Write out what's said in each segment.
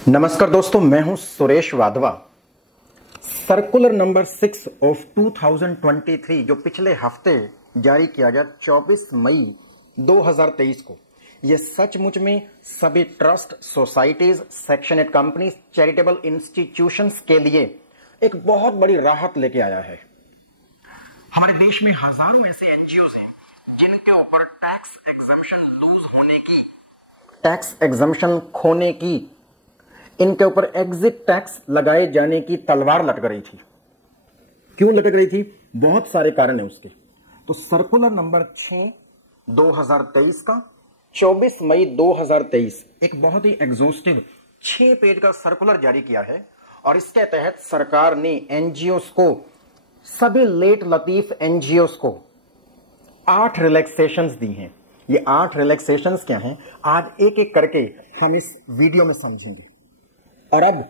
नमस्कार दोस्तों, मैं हूं Suresh Wadhwa. Circular number 6 of 2023 जो पिछले हफ्ते जारी किया गया 24 मई 2023 को, यह सचमुच में सभी trust, societies, section 8 companies, charitable institutions के लिए एक बहुत बड़ी राहत लेके आया है। हमारे देश में हजारों ऐसे एनजीओज हैं जिनके ऊपर टैक्स एग्जम्पशन लूज होने की, टैक्स एग्जम्पशन खोने की, इनके ऊपर एग्जिट टैक्स लगाए जाने की तलवार लटक रही थी। क्यों लटक रही थी? बहुत सारे कारण है उसके। तो सर्कुलर नंबर 6 2023 का 24 मई 2023 एक बहुत ही एग्जॉस्टिव 6 पेज का सर्कुलर जारी किया है और इसके तहत सरकार ने एनजीओस को, सभी लेट लतीफ एनजीओस को 8 रिलैक्सेशंस दी हैं। ये 8 रिलैक्सेशंस क्या हैं, आज एक एक करके हम इस वीडियो में समझेंगे। और अब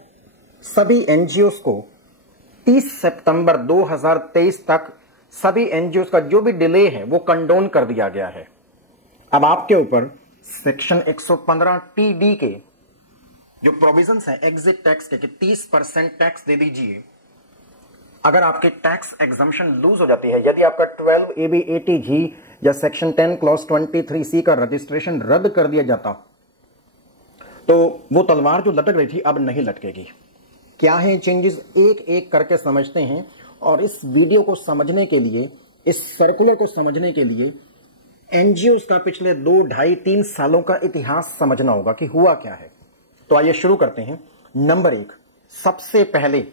सभी एनजीओस को 30 सितंबर 2023 तक सभी एनजीओस का जो भी डिले है वो कंडोन कर दिया गया है। अब आपके ऊपर सेक्शन 115 टीडी के जो प्रोविजंस है एग्जिट टैक्स के कि 30% टैक्स दे दीजिए अगर आपके टैक्स एग्जम्पशन लूज हो जाती है। यदि आपका 12 AB 80G या सेक्शन 10 क्लॉज 23C का रजिस्ट्रेशन रद्द कर दिया जाता तो वो तलवार जो लटक रही थी अब नहीं लटकेगी। क्या है चेंजेस, एक एक करके समझते हैं। और इस वीडियो को समझने के लिए, इस सर्कुलर को समझने के लिए एनजीओस का पिछले 2, 2.5, 3 सालों का इतिहास समझना होगा कि हुआ क्या है। तो आइए शुरू करते हैं। नंबर 1, सबसे पहले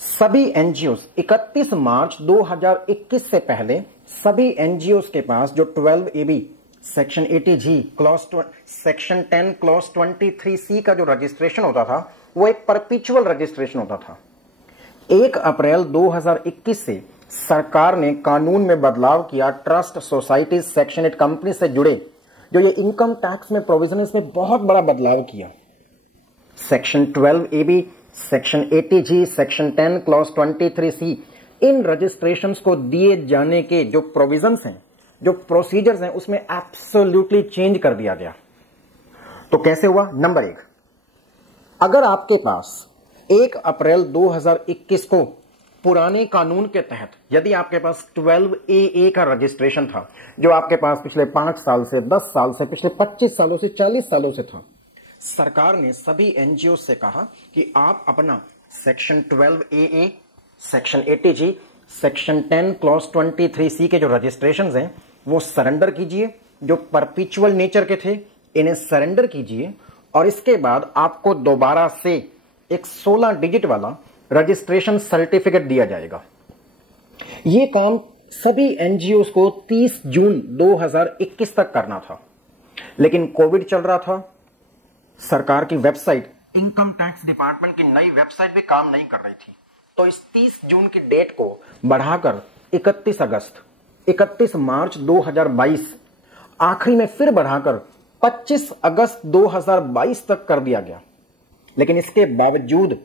सभी एनजीओस 31 मार्च 2021 से पहले सभी एनजीओस के पास जो 12 AB section 80G section 10 clause 23C का जो रजिस्ट्रेशन होता था वो एक परपेचुअल रजिस्ट्रेशन होता था। 1 अप्रैल 2021 से सरकार ने कानून में बदलाव किया। ट्रस्ट, सोसाइटीज, सेक्शन 8 कंपनी से जुड़े जो ये इनकम टैक्स में प्रोविजन, इसमें बहुत बड़ा बदलाव किया। Section 12 AB section 80G section 10 clause 23C इन रजिस्ट्रेशंस को दिए जाने के जो प्रोविजंस हैं, जो प्रोसीजर्स हैं, उसमें एब्सोल्युटली चेंज कर दिया गया। तो कैसे हुआ? नंबर 1, अगर आपके पास 1 अप्रैल 2021 को पुराने कानून के तहत यदि आपके पास 12AA का रजिस्ट्रेशन था जो आपके पास पिछले 5 साल से, 10 साल से, पिछले 25 सालों से, 40 सालों से था, सरकार ने सभी एनजीओ से कहा कि आप अपना section 12AA, section 80G, section 10 clause 23C के जो रजिस्ट्रेशंस हैं वो सरेंडर कीजिए। जो परपेचुअल नेचर के थे इन्हें सरेंडर कीजिए और इसके बाद आपको दोबारा से एक 16 डिजिट वाला रजिस्ट्रेशन सर्टिफिकेट दिया जाएगा। यह काम सभी एनजीओस को 30 जून 2021 तक करना था, लेकिन कोविड चल रहा था। सरकार की वेबसाइट, इनकम टैक्स डिपार्टमेंट की नई वेबसाइट भी काम नहीं कर रही थी, तो इस 30 जून की डेट को बढ़ाकर 31 अगस्त, 31 मार्च 2022, आखिरी में फिर बढ़ाकर 25 अगस्त 2022 तक कर दिया गया। लेकिन इसके बावजूद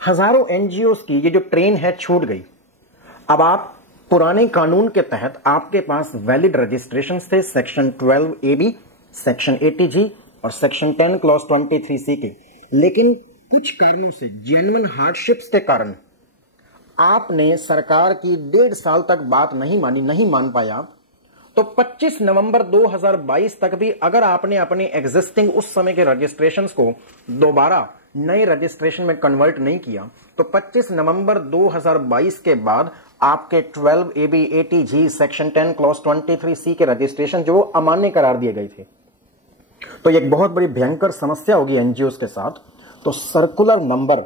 हजारों एनजीओस की ये जो ट्रेन है छूट गई। अब आप पुराने कानून के तहत आपके पास वैलिड रजिस्ट्रेशन थे सेक्शन 12 AB, सेक्शन 80G और सेक्शन 10 क्लॉज 23C के, लेकिन कुछ कारणों से, जेन्युइन हार्डशिप्स के कारण आपने सरकार की 1.5 साल तक बात नहीं मान पाया। तो 25 नवंबर 2022 तक भी अगर आपने अपने एग्जिस्टिंग उस समय के रजिस्ट्रेशंस को दोबारा नए रजिस्ट्रेशन में कन्वर्ट नहीं किया तो 25 नवंबर 2022 के बाद आपके 12 AB 80G section 10 clause 23C के रजिस्ट्रेशन जो अमान्य करार दिए गए थे। तो एक बहुत बड़ी भयंकर समस्या होगी एनजीओस के साथ। तो सर्कुलर नंबर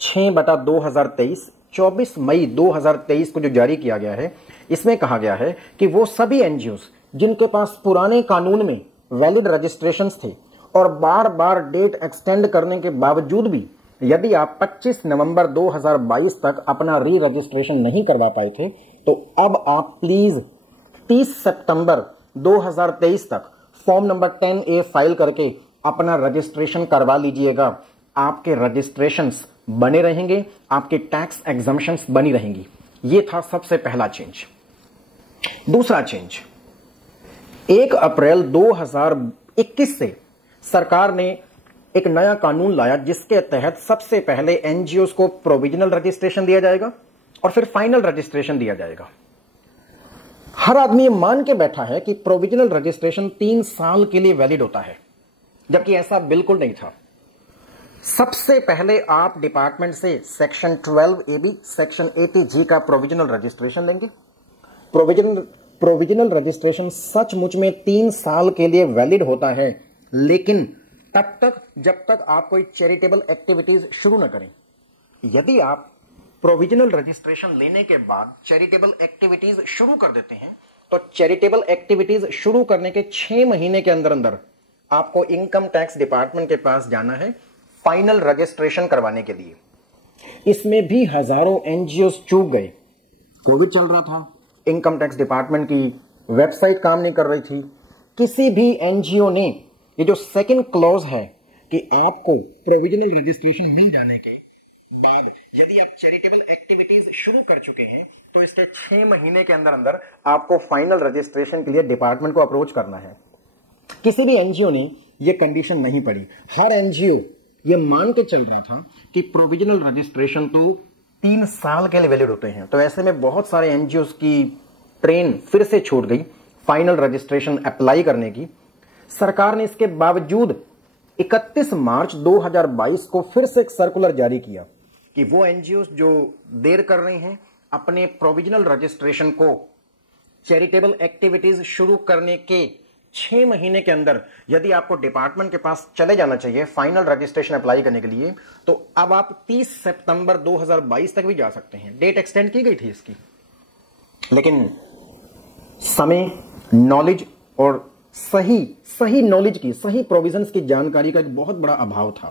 6/2023 24 मई 2023 को जो जारी किया गया है, इसमें कहा गया है कि वो सभी एनजीओस जिनके पास पुराने कानून में वैलिड रजिस्ट्रेशंस थे और बार बार डेट एक्सटेंड करने के बावजूद भी यदि आप 25 नवंबर 2022 तक अपना री रजिस्ट्रेशन नहीं करवा पाए थे, तो अब आप प्लीज 30 सितंबर 2023 तक फॉर्म नंबर 10A फाइल करके अपना रजिस्ट्रेशन करवा लीजिएगा। आपके रजिस्ट्रेशंस बने रहेंगे, आपके टैक्स एग्जम्पशंस बनी रहेंगी। यह था सबसे पहला चेंज। दूसरा चेंज, 1 अप्रैल 2021 से सरकार ने एक नया कानून लाया जिसके तहत सबसे पहले एनजीओस को प्रोविजनल रजिस्ट्रेशन दिया जाएगा और फिर फाइनल रजिस्ट्रेशन दिया जाएगा। हर आदमी ये मान के बैठा है कि प्रोविजनल रजिस्ट्रेशन 3 साल के लिए वैलिड होता है, जबकि ऐसा बिल्कुल नहीं था। सबसे पहले आप डिपार्टमेंट से सेक्शन 12AB, सेक्शन 80G का प्रोविजनल रजिस्ट्रेशन लेंगे। प्रोविजनल रजिस्ट्रेशन सचमुच में 3 साल के लिए वैलिड होता है, लेकिन तब तक जब तक आप कोई चैरिटेबल एक्टिविटीज शुरू न करें। यदि आप प्रोविजनल रजिस्ट्रेशन लेने के बाद चैरिटेबल एक्टिविटीज शुरू कर देते हैं, तो चैरिटेबल एक्टिविटीज शुरू करने के 6 महीने के अंदर अंदर आपको इनकम टैक्स डिपार्टमेंट के पास जाना है फाइनल रजिस्ट्रेशन करवाने के लिए। इसमें भी हजारों एनजीओ चूक गए। कोविड चल रहा था, इनकम टैक्स डिपार्टमेंट की वेबसाइट काम नहीं कर रही थी। किसी भी एनजीओ ने ये जो सेकंड क्लॉज है कि आपको प्रोविजनल रजिस्ट्रेशन मिल जाने के बाद यदि आप चैरिटेबल एक्टिविटीज शुरू कर चुके हैं, तो इसके 6 महीने के अंदर अंदर आपको फाइनल रजिस्ट्रेशन के लिए डिपार्टमेंट को अप्रोच करना है। किसी भी एनजीओ ने यह कंडीशन नहीं पड़ी। हर एनजीओ ये मान के चल रहा था कि प्रोविजनल रजिस्ट्रेशन तो 3 साल के लिए वैलिड होते हैं। तो ऐसे में बहुत सारे एनजीओ की ट्रेन फिर से छूट गई फाइनल रजिस्ट्रेशन अप्लाई करने की। सरकार ने इसके बावजूद 31 मार्च 2022 को फिर से एक सर्कुलर जारी किया कि वो एनजीओ जो देर कर रहे हैं अपने प्रोविजनल रजिस्ट्रेशन को चैरिटेबल एक्टिविटीज शुरू करने के 6 महीने के अंदर यदि आपको डिपार्टमेंट के पास चले जाना चाहिए फाइनल रजिस्ट्रेशन अप्लाई करने के लिए, तो अब आप 30 सितंबर 2022 तक भी जा सकते हैं। डेट एक्सटेंड की गई थी इसकी, लेकिन समय, नॉलेज और सही नॉलेज की, सही प्रोविजंस की जानकारी का एक बहुत बड़ा अभाव था।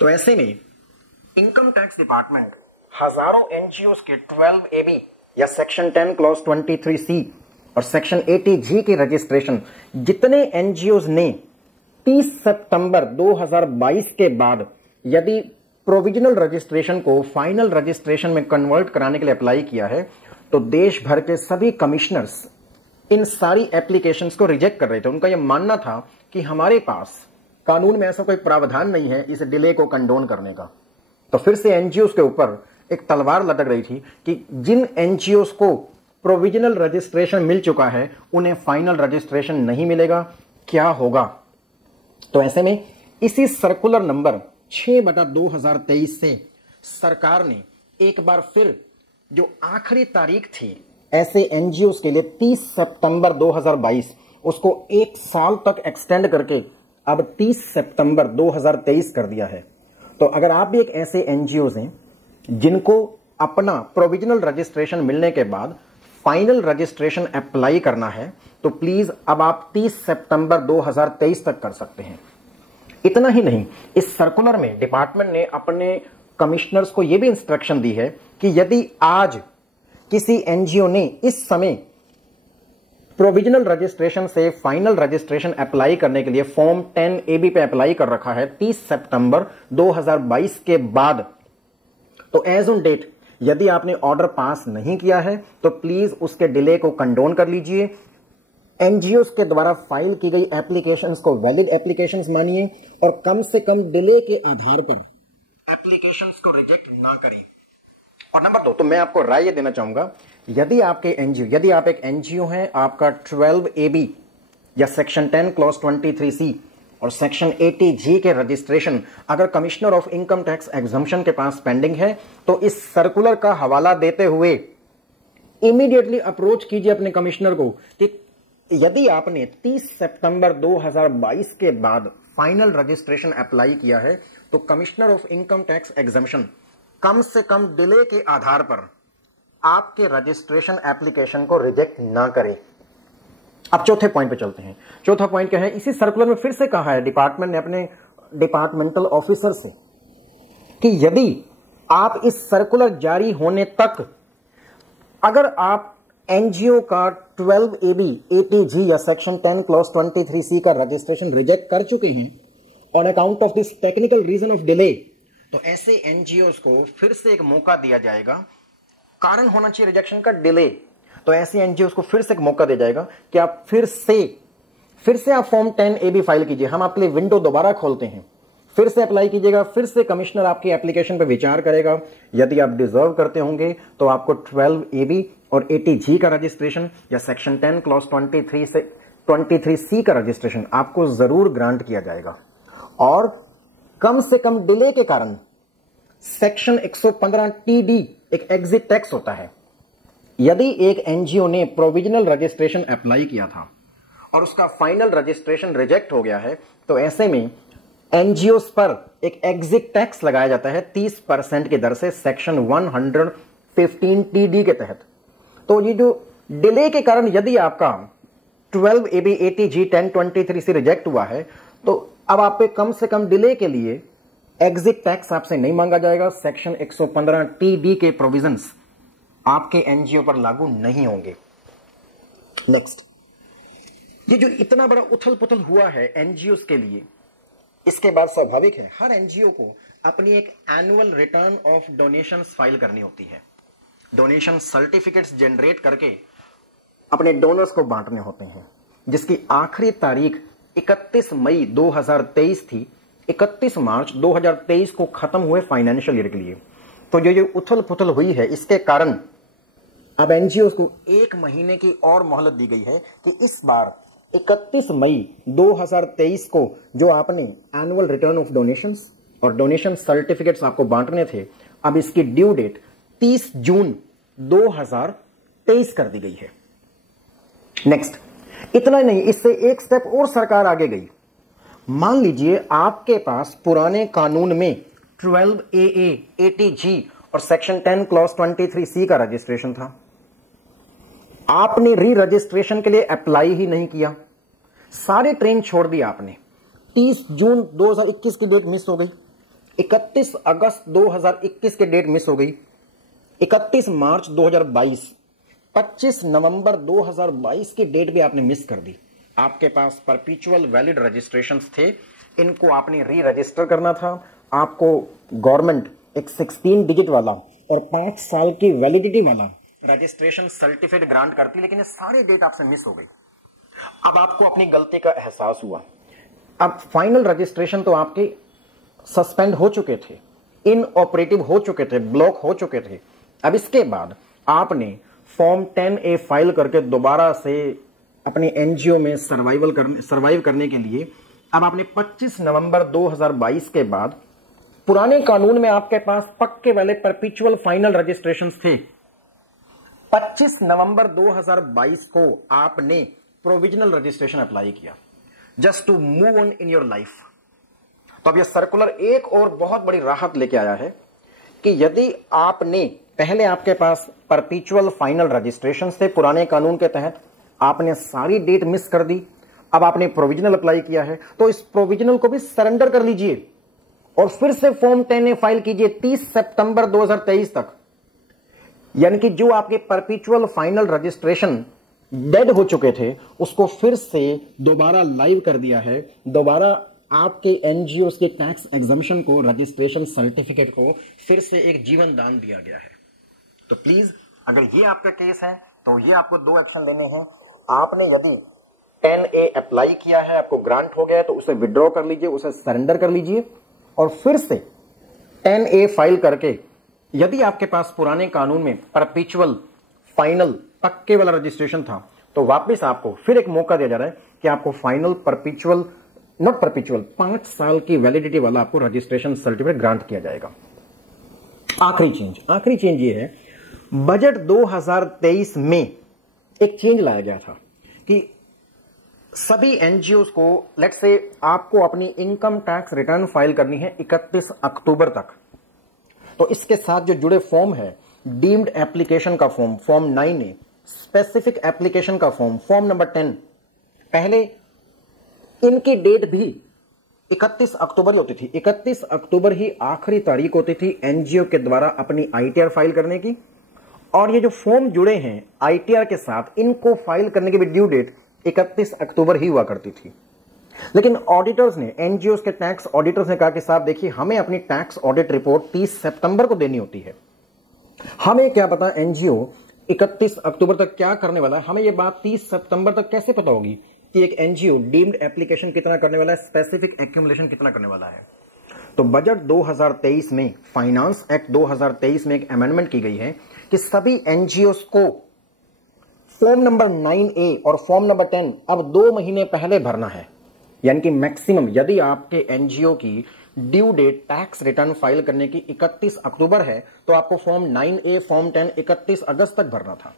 तो ऐसे में इनकम टैक्स डिपार्टमेंट हजारों एनजीओ के 12AB या सेक्शन 10 क्लॉज 23C और सेक्शन 80G के रजिस्ट्रेशन जितने एनजीओ ने 30 सितंबर 2022 के बाद यदि प्रोविजनल रजिस्ट्रेशन को फाइनल रजिस्ट्रेशन में कन्वर्ट कराने के लिए अप्लाई किया है, तो देश भर के सभी कमिश्नर्स इन सारी एप्लीकेशंस को रिजेक्ट कर रहे थे। उनका यह मानना था कि हमारे पास कानून में ऐसा कोई प्रावधान नहीं है इस डिले को कंडोन करने का। तो फिर से एनजीओ के ऊपर एक तलवार लटक रही थी कि जिन एनजीओ को प्रोविजनल रजिस्ट्रेशन मिल चुका है उन्हें फाइनल रजिस्ट्रेशन नहीं मिलेगा, क्या होगा। तो ऐसे में इसी सर्कुलर नंबर 6/2023 से सरकार ने एक बार फिर जो आखिरी तारीख थी ऐसे एनजीओ के लिए 30 सितंबर 2022 उसको 1 साल तक एक्सटेंड करके अब 30 सितंबर 2023 कर दिया है। तो अगर आप भी एक ऐसे एनजीओ हैं जिनको अपना प्रोविजनल रजिस्ट्रेशन मिलने के बाद फाइनल रजिस्ट्रेशन अप्लाई करना है, तो प्लीज अब आप 30 सितंबर 2023 तक कर सकते हैं। इतना ही नहीं, इस सर्कुलर में डिपार्टमेंट ने अपने कमिश्नर्स को यह भी इंस्ट्रक्शन दी है कि यदि आज किसी एनजीओ ने इस समय प्रोविजनल रजिस्ट्रेशन से फाइनल रजिस्ट्रेशन अप्लाई करने के लिए फॉर्म 10AB पे अप्लाई कर रखा है 30 सितंबर 2022 के बाद, तो एज ऑन डेट यदि आपने ऑर्डर पास नहीं किया है तो प्लीज उसके डिले को कंडोन कर लीजिए। एनजीओ के द्वारा फाइल की गई एप्लीकेशंस को वैलिड एप्लीकेशंस मानिए और कम से कम डिले के आधार पर एप्लीकेशंस को रिजेक्ट ना करें। और नंबर 2, तो मैं आपको राय ये देना चाहूंगा, यदि आप एक एनजीओ हैं, आपका 12AB या सेक्शन 10 क्लॉज 23C और सेक्शन 80G के रजिस्ट्रेशन अगर commissioner of income tax exemption के पास पेंडिंग है, तो इस सर्कुलर का हवाला देते हुए इमीडिएटली अप्रोच कीजिए अपने कमिश्नर को कि यदि आपने 30 सितंबर 2022 के बाद फाइनल रजिस्ट्रेशन अप्लाई किया है, तो commissioner of income tax exemption कम से कम डिले के आधार पर आपके रजिस्ट्रेशन एप्लीकेशन को रिजेक्ट ना करे। अब चौथे पॉइंट पे चलते हैं। चौथा पॉइंट क्या है, इसी सर्कुलर में फिर से कहा है डिपार्टमेंट ने अपने डिपार्टमेंटल ऑफिसर से कि यदि आप इस सर्कुलर जारी होने तक अगर आप एनजीओ का 12AB, 80G या सेक्शन 10 क्लॉज 23C का रजिस्ट्रेशन रिजेक्ट कर चुके हैं on account of this technical reason of delay, तो ऐसे एनजीओ को फिर से एक मौका दिया जाएगा। कारण होना चाहिए रिजेक्शन का डिले, तो ऐसे एनजीओ को फिर से एक मौका दिया जाएगा कि आप फिर से आप फॉर्म 10AB फाइल कीजिए, हम आपके लिए विंडो दोबारा खोलते हैं फिर से अप्लाई कीजिएगा, फिर से कमिश्नर आपकी एप्लीकेशन पर विचार करेगा। यदि आप डिजर्व करते होंगे तो आपको 12AB और 80G का रजिस्ट्रेशन या सेक्शन 10 क्लॉज 23 से 23C का रजिस्ट्रेशन आपको जरूर ग्रांट किया जाएगा। और कम से कम डिले के कारण सेक्शन 115TD एक एग्जिट टैक्स होता है। यदि एक एनजीओ ने प्रोविजनल रजिस्ट्रेशन अप्लाई किया था और उसका फाइनल रजिस्ट्रेशन रिजेक्ट हो गया है, तो ऐसे में एनजीओस पर एक एग्जिट टैक्स लगाया जाता है 30% की दर से सेक्शन 115TD के तहत। तो ये जो डिले के कारण यदि आपका 12AB 80G 1023C रिजेक्ट हुआ है, तो अब आप पे कम से कम डिले के लिए एग्जिट टैक्स आपसे नहीं मांगा जाएगा। सेक्शन 115TD के प्रोविजंस आपके एनजीओ पर लागू नहीं होंगे। नेक्स्ट, ये जो इतना बड़ा उथल पुथल हुआ है एनजीओस के लिए, इसके बाद स्वाभाविक है हर एनजीओ को अपनी एक annual return of donations file करनी होती है। डोनेशन सर्टिफिकेट्स जनरेट करके अपने डोनर्स को बांटने होते हैं, जिसकी आखिरी तारीख 31 मई 2023 थी। 31 मार्च 2023 को खत्म हुए फाइनेंशियल ईयर के लिए। तो ये जो उथल पुथल हुई है, इसके कारण अब एनजीओ को 1 महीने की और मोहलत दी गई है कि इस बार 31 मई 2023 को जो आपने एनुअल रिटर्न ऑफ डोनेशंस और डोनेशन सर्टिफिकेट्स आपको बांटने थे, अब इसकी ड्यू डेट 30 जून 2023 कर दी गई है। नेक्स्ट, इतना ही नहीं, इससे एक स्टेप और सरकार आगे गई। मान लीजिए आपके पास पुराने कानून में 12AA 80G और सेक्शन 10 क्लॉज 23C का रजिस्ट्रेशन था। आपने री रजिस्ट्रेशन के लिए अप्लाई ही नहीं किया, सारी ट्रेन छोड़ दी आपने। 30 जून 2021 की डेट मिस हो गई, 31 अगस्त 2021 की डेट मिस हो गई, 31 मार्च 2022, 25 नवंबर 2022 की डेट भी आपने मिस कर दी। आपके पास परपीचुअल वैलिड रजिस्ट्रेशंस थे, इनको आपने री रजिस्टर करना था। आपको गवर्नमेंट एक 16 डिजिट वाला और 5 साल की वैलिडिटी वाला रजिस्ट्रेशन सर्टिफिकेट ग्रांट करती, लेकिन ये सारी डेट आपसे मिस हो गई। अब आपको अपनी गलती का एहसास हुआ। अब फाइनल रजिस्ट्रेशन तो आपके सस्पेंड हो चुके थे, इनऑपरेटिव हो चुके थे, ब्लॉक हो चुके थे। अब इसके बाद आपने फॉर्म 10A फाइल करके दोबारा से अपने एनजीओ में सर्वाइव करने के लिए अब आपने 25 नवंबर 2022 के बाद पुराने कानून में आपके पास पक्के वाले परपीचुअल फाइनल रजिस्ट्रेशंस थे। 25 नवंबर 2022 को आपने प्रोविजनल रजिस्ट्रेशन अप्लाई किया just to move on in your life. तो अब यह सर्कुलर एक और बहुत बड़ी राहत लेके आया है कि यदि आपने पहले आपके पास परपीचुअल फाइनल रजिस्ट्रेशन थे पुराने कानून के तहत, आपने सारी डेट मिस कर दी, अब आपने प्रोविजनल अप्लाई किया है, तो इस प्रोविजनल को भी सरेंडर कर लीजिए और फिर से फॉर्म 10A फाइल कीजिए 30 सितंबर 2023 तक। यानी कि जो आपके परपीचुअल फाइनल रजिस्ट्रेशन डेड हो चुके थे, उसको फिर से दोबारा लाइव कर दिया है। दोबारा आपके एनजीओ के टैक्स एग्जम्पशन को, रजिस्ट्रेशन सर्टिफिकेट को फिर से एक जीवन दान दिया गया है। तो प्लीज, अगर ये आपका केस है तो ये आपको 2 एक्शन लेने हैं। आपने यदि 10A अप्लाई किया है, आपको ग्रांट हो गया है, तो उसे विड्रॉ कर लीजिए, उसे सरेंडर कर लीजिए और फिर से 10A फाइल करके, यदि आपके पास पुराने कानून में परपीचुअल फाइनल पक्के वाला रजिस्ट्रेशन था, तो वापस आपको फिर एक मौका दिया जा रहा है कि आपको फाइनल परपीचुअल, नॉट परपीचुअल, 5 साल की वैलिडिटी वाला आपको रजिस्ट्रेशन सर्टिफिकेट ग्रांट किया जाएगा। आखिरी चेंज ये है, बजट 2023 में एक चेंज लाया गया था कि सभी एनजीओ को, लेट्स से आपको अपनी इनकम टैक्स रिटर्न फाइल करनी है 31 अक्टूबर तक, तो इसके साथ जो जुड़े फॉर्म है, डीम्ड एप्लीकेशन का form, form 9A, specific application का फॉर्म, फॉर्म नंबर 10, पहले इनकी डेट भी 31 अक्टूबर ही होती थी। 31 अक्टूबर ही आखिरी तारीख होती थी एनजीओ के द्वारा अपनी आईटीआर फाइल करने की। और ये जो फॉर्म जुड़े हैं आईटीआर के साथ, इनको फाइल करने की भी ड्यू डेट 31 अक्टूबर ही हुआ करती थी। लेकिन ऑडिटर्स ने, एनजीओ के टैक्स ऑडिटर्स ने कहा कि साहब देखिए, हमें अपनी टैक्स ऑडिट रिपोर्ट 30 सितंबर को देनी होती है। हमें क्या पता एनजीओ 31 अक्टूबर तक क्या करने वाला है, हमें यह बात 30 सितंबर तक कैसे पता होगी कि एक एनजीओ डीम्ड एप्लीकेशन कितना करने वाला है, स्पेसिफिक एक्यूमुलेशन कितना करने वाला है। तो बजट 2023 में फाइनेंस एक्ट 2023 में एक अमेंडमेंट की गई है कि सभी एनजीओस को फॉर्म नंबर 9A और फॉर्म नंबर 10 अब 2 महीने पहले भरना है। यानी कि मैक्सिमम यदि आपके एनजीओ की due date tax return file करने की 31 अक्टूबर है तो आपको फॉर्म 9A फॉर्म 10 31 अगस्त तक भरना था।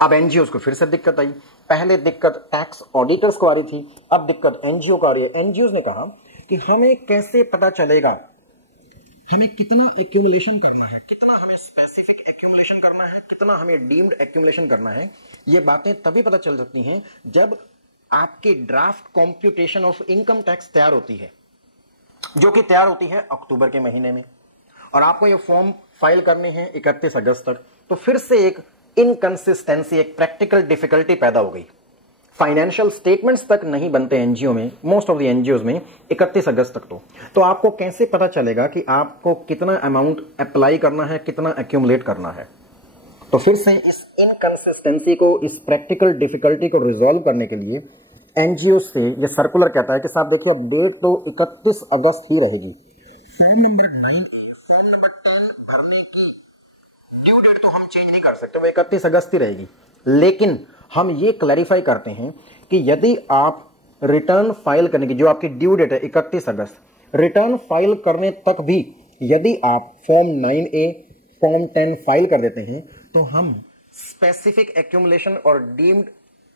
अब एनजीओ को फिर से दिक्कत आई। पहले दिक्कत टैक्स ऑडिटर्स को आ रही थी, अब दिक्कत एनजीओ को आ रही है। एनजीओ ने कहा कि हमें कैसे पता चलेगा हमें कितना एक्यूमुलेशन करना है, कितना हमें स्पेसिफिक एक्यूमुलेशन करना है, कितना हमें डीम्ड एक्यूमुलेशन करना है। ये बातें तभी पता चल सकती हैं जब आपकी draft computation of income tax तैयार होती है, जो कि तैयार होती है अक्टूबर के महीने में, और आपको ये फॉर्म फाइल करने हैं 31 अगस्त तक। तो फिर से एक इनकंसिस्टेंसी, एक प्रैक्टिकल डिफिकल्टी पैदा हो गई। फाइनेंशियल स्टेटमेंट्स तक नहीं बनते एनजीओ में, मोस्ट ऑफ द एनजीओज में 31 अगस्त तक। तो आपको कैसे पता चलेगा कि आपको कितना अमाउंट अप्लाई करना है, कितना एक्यूमुलेट करना है। तो फिर से इस इनकंसिस्टेंसी को, इस प्रैक्टिकल डिफिकल्टी को रिजॉल्व करने के लिए एनजीओ से ये सर्कुलर कहता है कि साहब देखिए अब डेट तो 31 अगस्त ही रहेगी। फॉर्म नंबर 9, फॉर्म नंबर 10 भरने की ड्यू डेट तो हम चेंज नहीं कर सकते, वो 31 अगस्त ही रहेगी। लेकिन हम ये क्लैरिफाई करते हैं कि यदि आप रिटर्न फाइल करने की, जो आपकी ड्यू डेट है 31 अगस्त, रिटर्न फाइल करने तक भी यदि आप फॉर्म 9A फॉर्म 10 फाइल कर देते हैं तो हम स्पेसिफिक एक्यूमुलेशन और डीम्ड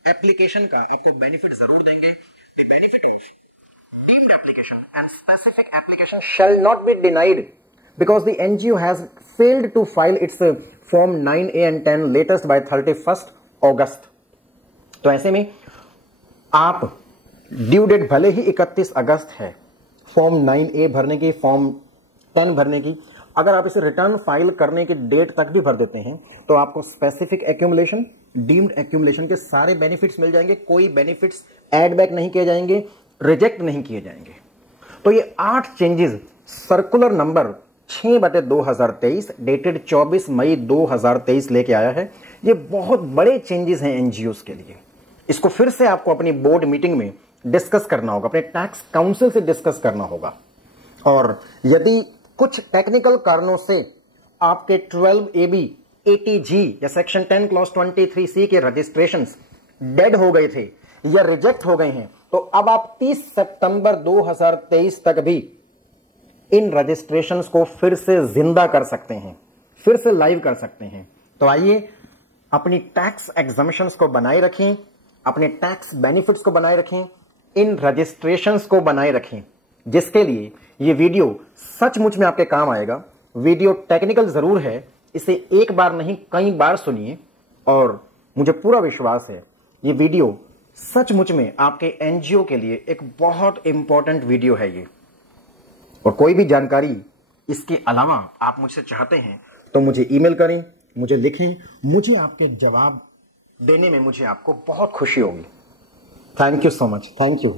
एप्लीकेशन का आपको बेनिफिट जरूर देंगे। The benefit of deemed application and specific application shall not be denied because the NGO has failed to file its form 9A and 10 latest by 31 August. तो ऐसे में आप due date भले ही 31 अगस्त है फॉर्म 9A भरने की, फॉर्म 10 भरने की, अगर आप इसे रिटर्न फाइल करने की डेट तक भी भर देते हैं तो आपको स्पेसिफिक एक्यूमुलेशन, डीम्ड एक्यूमुलेशन के सारे बेनिफिट्स मिल जाएंगे। कोई बेनिफिट्स ऐड बैक नहीं किए जाएंगे, रिजेक्ट नहीं किए जाएंगे। तो ये 8 चेंजेस सर्कुलर नंबर 6/2023 डेटेड 24 मई 2023 लेके आया है। ये बहुत बड़े चेंजेस हैं एनजीओस के लिए। इसको फिर से आपको अपनी बोर्ड मीटिंग में डिस्कस करना होगा, अपने टैक्स काउंसिल से डिस्कस करना होगा। और यदि कुछ टेक्निकल कारणों से आपके 12AB, 80G या सेक्शन 10 क्लॉज 23C के रजिस्ट्रेशंस डेड हो गए थे या रिजेक्ट हो गए हैं तो अब आप 30 सितंबर 2023 तक भी इन रजिस्ट्रेशंस को फिर से जिंदा कर सकते हैं, फिर से लाइव कर सकते हैं। तो आइए अपनी टैक्स एग्जम्पशंस को बनाए रखें, अपने टैक्स बेनिफिट्स को बनाए रखें, इन रजिस्ट्रेशंस को बनाए रखें, जिसके लिए ये वीडियो सचमुच में आपके काम आएगा। वीडियो टेक्निकल जरूर है, इसे एक बार नहीं कई बार सुनिए और मुझे पूरा विश्वास है ये वीडियो सचमुच में आपके एनजीओ के लिए एक बहुत इंपॉर्टेंट वीडियो है ये। और कोई भी जानकारी इसके अलावा आप मुझसे चाहते हैं तो मुझे ईमेल करें, मुझे लिखें, मुझे आपके जवाब देने में मुझे आपको बहुत खुशी होगी। Thank you so much, thank you.